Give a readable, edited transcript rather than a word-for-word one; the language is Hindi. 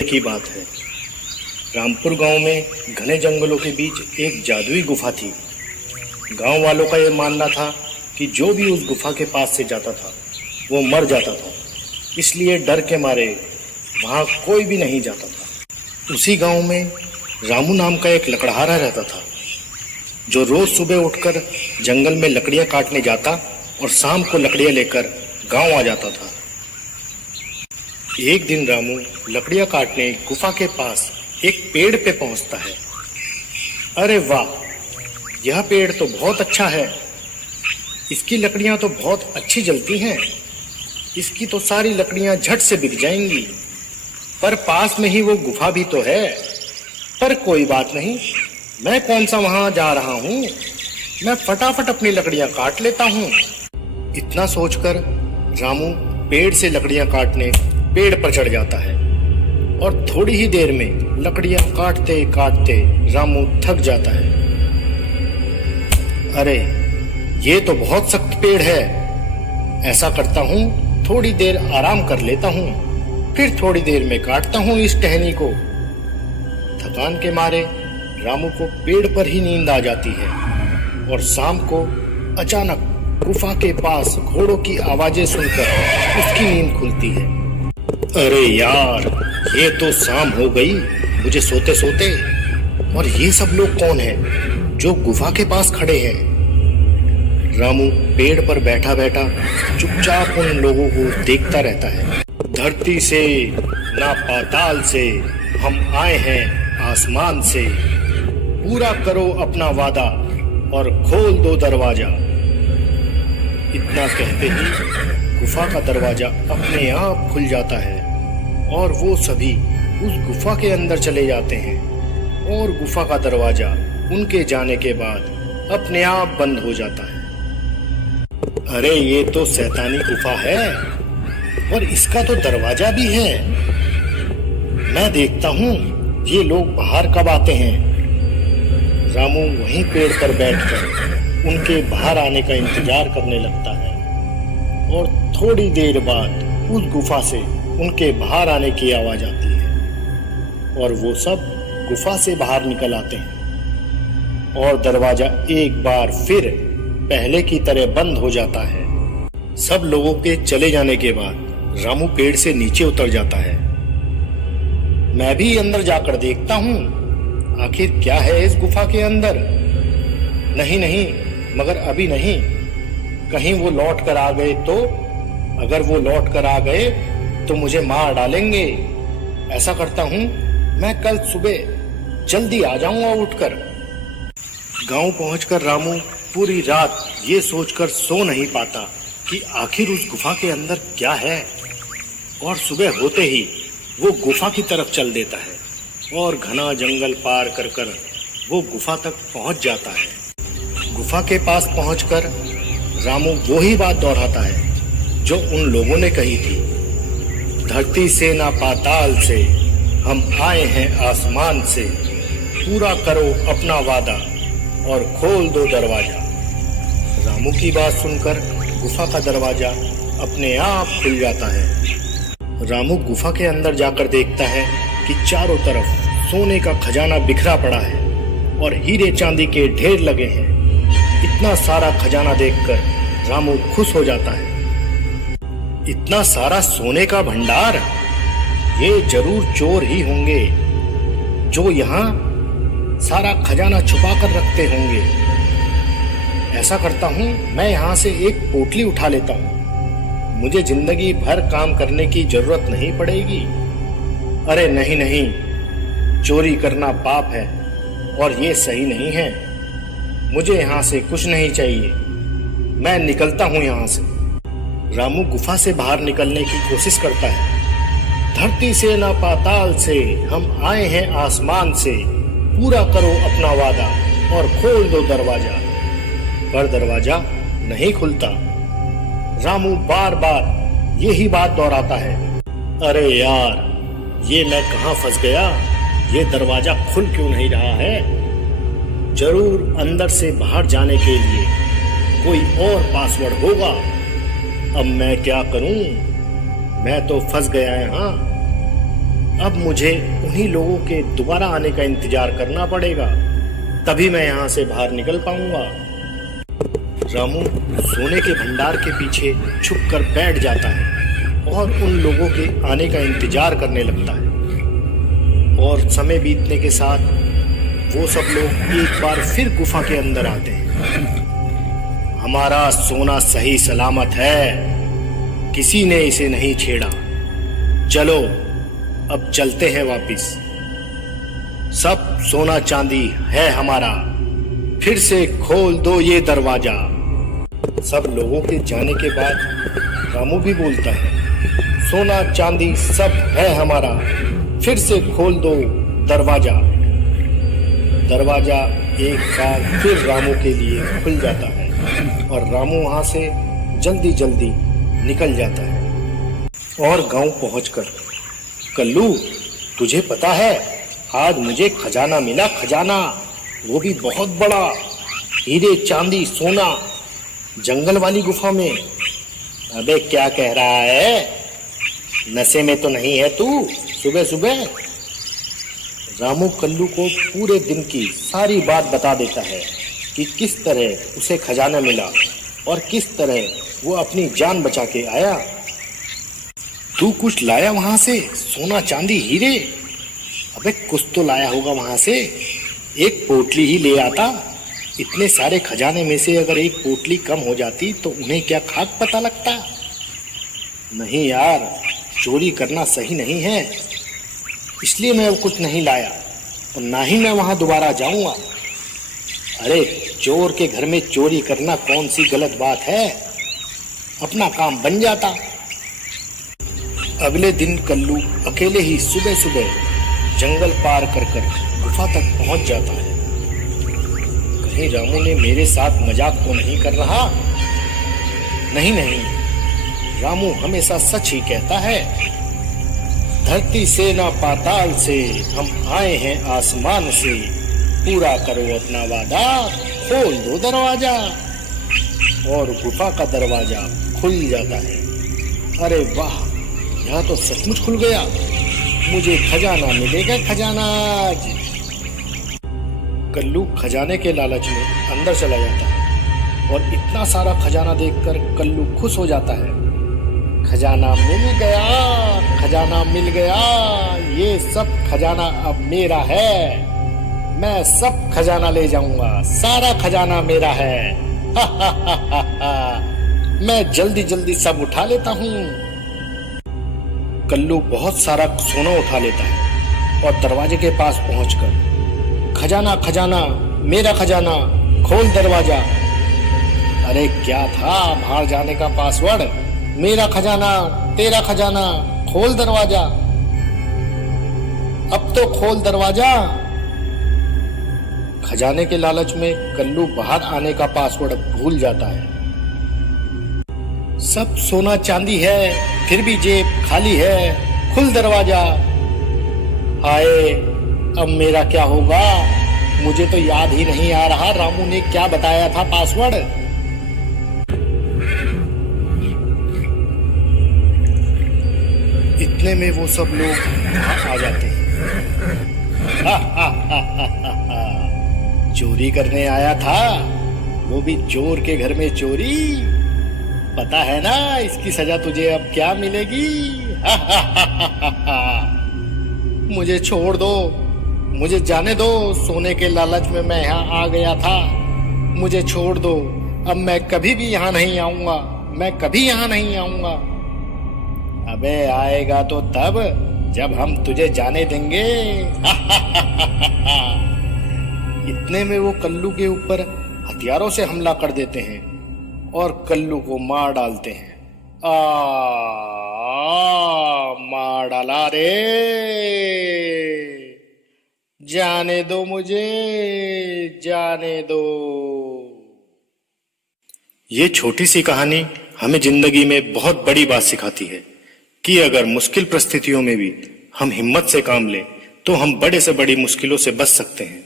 की बात है। रामपुर गांव में घने जंगलों के बीच एक जादुई गुफा थी। गांव वालों का यह मानना था कि जो भी उस गुफा के पास से जाता था वो मर जाता था, इसलिए डर के मारे वहां कोई भी नहीं जाता था। उसी गांव में रामू नाम का एक लकड़हारा रहता था, जो रोज सुबह उठकर जंगल में लकड़ियां काटने जाता और शाम को लकड़ियां लेकर गांव आ जाता था। एक दिन रामू लकड़ियां काटने गुफा के पास एक पेड़ पे पहुंचता है। अरे वाह, यह पेड़ तो बहुत अच्छा है। इसकी लकड़ियां तो बहुत अच्छी जलती हैं। इसकी तो सारी लकड़ियां झट से बिक जाएंगी। पर पास में ही वो गुफा भी तो है। पर कोई बात नहीं, मैं कौन सा वहां जा रहा हूँ, मैं फटाफट अपनी लकड़ियां काट लेता हूँ। इतना सोचकर रामू पेड़ से लकड़ियां काटने पेड़ पर चढ़ जाता है और थोड़ी ही देर में लकड़ियां काटते काटते रामू थक जाता है। अरे ये तो बहुत सख्त पेड़ है। ऐसा करता हूँ, थोड़ी देर आराम कर लेता हूँ, फिर थोड़ी देर में काटता हूँ इस टहनी को। थकान के मारे रामू को पेड़ पर ही नींद आ जाती है और शाम को अचानक गुफा के पास घोड़ों की आवाजें सुनकर उसकी नींद खुलती है। अरे यार, ये तो शाम हो गई मुझे सोते सोते। और ये सब लोग कौन हैं जो गुफा के पास खड़े हैं? रामू पेड़ पर बैठा बैठा चुपचाप उन लोगों को देखता रहता है। धरती से ना पाताल से हम आए हैं आसमान से, पूरा करो अपना वादा और खोल दो दरवाजा। इतना कहते ही गुफा का दरवाजा अपने आप खुल जाता है और वो सभी उस गुफा के अंदर चले जाते हैं और गुफा का दरवाजा उनके जाने के बाद अपने आप बंद हो जाता है। अरे ये तो शैतानी गुफा है और इसका तो दरवाजा भी है। मैं देखता हूँ ये लोग बाहर कब आते हैं। रामू वहीं पेड़ पर बैठकर उनके बाहर आने का इंतजार करने लगता है और थोड़ी देर बाद उस गुफा से उनके बाहर आने की आवाज आती है और वो सब गुफा से बाहर निकल आते हैं और दरवाजा एक बार फिर पहले की तरह बंद हो जाता है। सब लोगों के चले जाने के बाद रामू पेड़ से नीचे उतर जाता है। मैं भी अंदर जाकर देखता हूँ आखिर क्या है इस गुफा के अंदर। नहीं नहीं, मगर अभी नहीं, कहीं वो लौट कर आ गए तो। अगर वो लौट कर आ गए तो मुझे मार डालेंगे। ऐसा करता हूँ, मैं कल सुबह जल्दी आ जाऊंगा उठकर। गांव पहुंचकर रामू पूरी रात ये सोचकर सो नहीं पाता कि आखिर उस गुफा के अंदर क्या है। और सुबह होते ही वो गुफा की तरफ चल देता है और घना जंगल पार कर कर वो गुफा तक पहुंच जाता है। गुफा के पास पहुंचकर रामू वो ही बात दोहराता है जो उन लोगों ने कही थी। धरती से ना पाताल से हम आए हैं आसमान से, पूरा करो अपना वादा और खोल दो दरवाजा। रामू की बात सुनकर गुफा का दरवाजा अपने आप खुल जाता है। रामू गुफा के अंदर जाकर देखता है कि चारों तरफ सोने का खजाना बिखरा पड़ा है और हीरे चांदी के ढेर लगे हैं। इतना सारा खजाना देखकर रामू खुश हो जाता है। इतना सारा सोने का भंडार, ये जरूर चोर ही होंगे जो यहाँ सारा खजाना छुपा कर रखते होंगे। ऐसा करता हूँ, मैं यहाँ से एक पोटली उठा लेता हूँ। मुझे जिंदगी भर काम करने की जरूरत नहीं पड़ेगी। अरे नहीं नहीं, चोरी करना पाप है और ये सही नहीं है। मुझे यहाँ से कुछ नहीं चाहिए, मैं निकलता हूँ यहाँ से। रामू गुफा से बाहर निकलने की कोशिश करता है। धरती से ना पाताल से हम आए हैं आसमान से, पूरा करो अपना वादा और खोल दो दरवाजा। पर दरवाजा नहीं खुलता। रामू बार बार यही बात दोहराता है। अरे यार, ये मैं कहाँ फंस गया, ये दरवाजा खुल क्यों नहीं रहा है। जरूर अंदर से बाहर जाने के लिए कोई और पासवर्ड होगा। अब मैं क्या करूं, मैं तो फंस गया यहाँ। अब मुझे उन्हीं लोगों के दोबारा आने का इंतजार करना पड़ेगा, तभी मैं यहाँ से बाहर निकल पाऊंगा। रामू सोने के भंडार के पीछे छुप कर बैठ जाता है और उन लोगों के आने का इंतजार करने लगता है। और समय बीतने के साथ वो सब लोग एक बार फिर गुफा के अंदर आते हैं। हमारा सोना सही सलामत है, किसी ने इसे नहीं छेड़ा। चलो अब चलते हैं वापिस। सब सोना चांदी है हमारा, फिर से खोल दो ये दरवाजा। सब लोगों के जाने के बाद रामू भी बोलता है, सोना चांदी सब है हमारा, फिर से खोल दो दरवाजा। दरवाजा एक बार फिर रामू के लिए खुल जाता है और रामू वहां से जल्दी जल्दी निकल जाता है। और गांव पहुंचकर, कल्लू तुझे पता है आज मुझे खजाना मिला, खजाना, वो भी बहुत बड़ा, हीरे चांदी सोना, जंगल वाली गुफा में। अबे क्या कह रहा है, नशे में तो नहीं है तू सुबह सुबह? रामू कल्लू को पूरे दिन की सारी बात बता देता है कि किस तरह उसे खजाना मिला और किस तरह वो अपनी जान बचा के आया। तू कुछ लाया वहां से, सोना चांदी हीरे? अबे कुछ तो लाया होगा वहां से, एक पोटली ही ले आता। इतने सारे खजाने में से अगर एक पोटली कम हो जाती तो उन्हें क्या खाक पता लगता? नहीं यार, चोरी करना सही नहीं है, इसलिए मैं कुछ नहीं लाया और ना ही मैं वहां दोबारा जाऊंगा। अरे चोर के घर में चोरी करना कौन सी गलत बात है, अपना काम बन जाता। अगले दिन कल्लू अकेले ही सुबह सुबह जंगल पार कर कर गुफा तक पहुंच जाता है। कहीं रामू ने मेरे साथ मजाक तो नहीं कर रहा? नहीं नहीं, रामू हमेशा सच ही कहता है। धरती से ना पाताल से, हम आए हैं आसमान से, पूरा करो अपना वादा, खोल दो दरवाजा। और गुफा का दरवाजा खुल जाता है। अरे वाह, यहाँ तो सचमुच खुल गया, मुझे खजाना मिलेगा, खजाना आज। कल्लू खजाने के लालच में अंदर चला जाता है और इतना सारा खजाना देखकर कल्लू खुश हो जाता है। खजाना मिल गया, खजाना मिल गया, ये सब खजाना अब मेरा है, मैं सब खजाना ले जाऊंगा, सारा खजाना मेरा है। हा हा हा हा हा, मैं जल्दी जल्दी सब उठा लेता हूँ। कल्लू बहुत सारा सोना उठा लेता है और दरवाजे के पास पहुंचकर, खजाना खजाना मेरा खजाना, खोल दरवाजा। अरे क्या था बाहर जाने का पासवर्ड? मेरा खजाना, तेरा खजाना, खोल दरवाजा, अब तो खोल दरवाजा। खजाने के लालच में कल्लू बाहर आने का पासवर्ड भूल जाता है। सब सोना चांदी है, फिर भी जेब खाली है, खुल दरवाजा। हाय, अब मेरा क्या होगा? मुझे तो याद ही नहीं आ रहा रामू ने क्या बताया था पासवर्ड। इतने में वो सब लोग वहां आ जाते हैं। चोरी करने आया था, वो भी चोर के घर में चोरी। पता है ना इसकी सजा तुझे अब क्या मिलेगी? मुझे छोड़ दो, मुझे जाने दो, सोने के लालच में मैं यहाँ आ गया था, मुझे छोड़ दो, अब मैं कभी भी यहाँ नहीं आऊंगा, मैं कभी यहाँ नहीं आऊंगा। अबे आएगा तो तब जब हम तुझे जाने देंगे। इतने में वो कल्लू के ऊपर हथियारों से हमला कर देते हैं और कल्लू को मार डालते हैं। मार डाला रे, जाने दो मुझे, जाने दो। ये छोटी सी कहानी हमें जिंदगी में बहुत बड़ी बात सिखाती है कि अगर मुश्किल परिस्थितियों में भी हम हिम्मत से काम लें तो हम बड़े से बड़ी मुश्किलों से बच सकते हैं।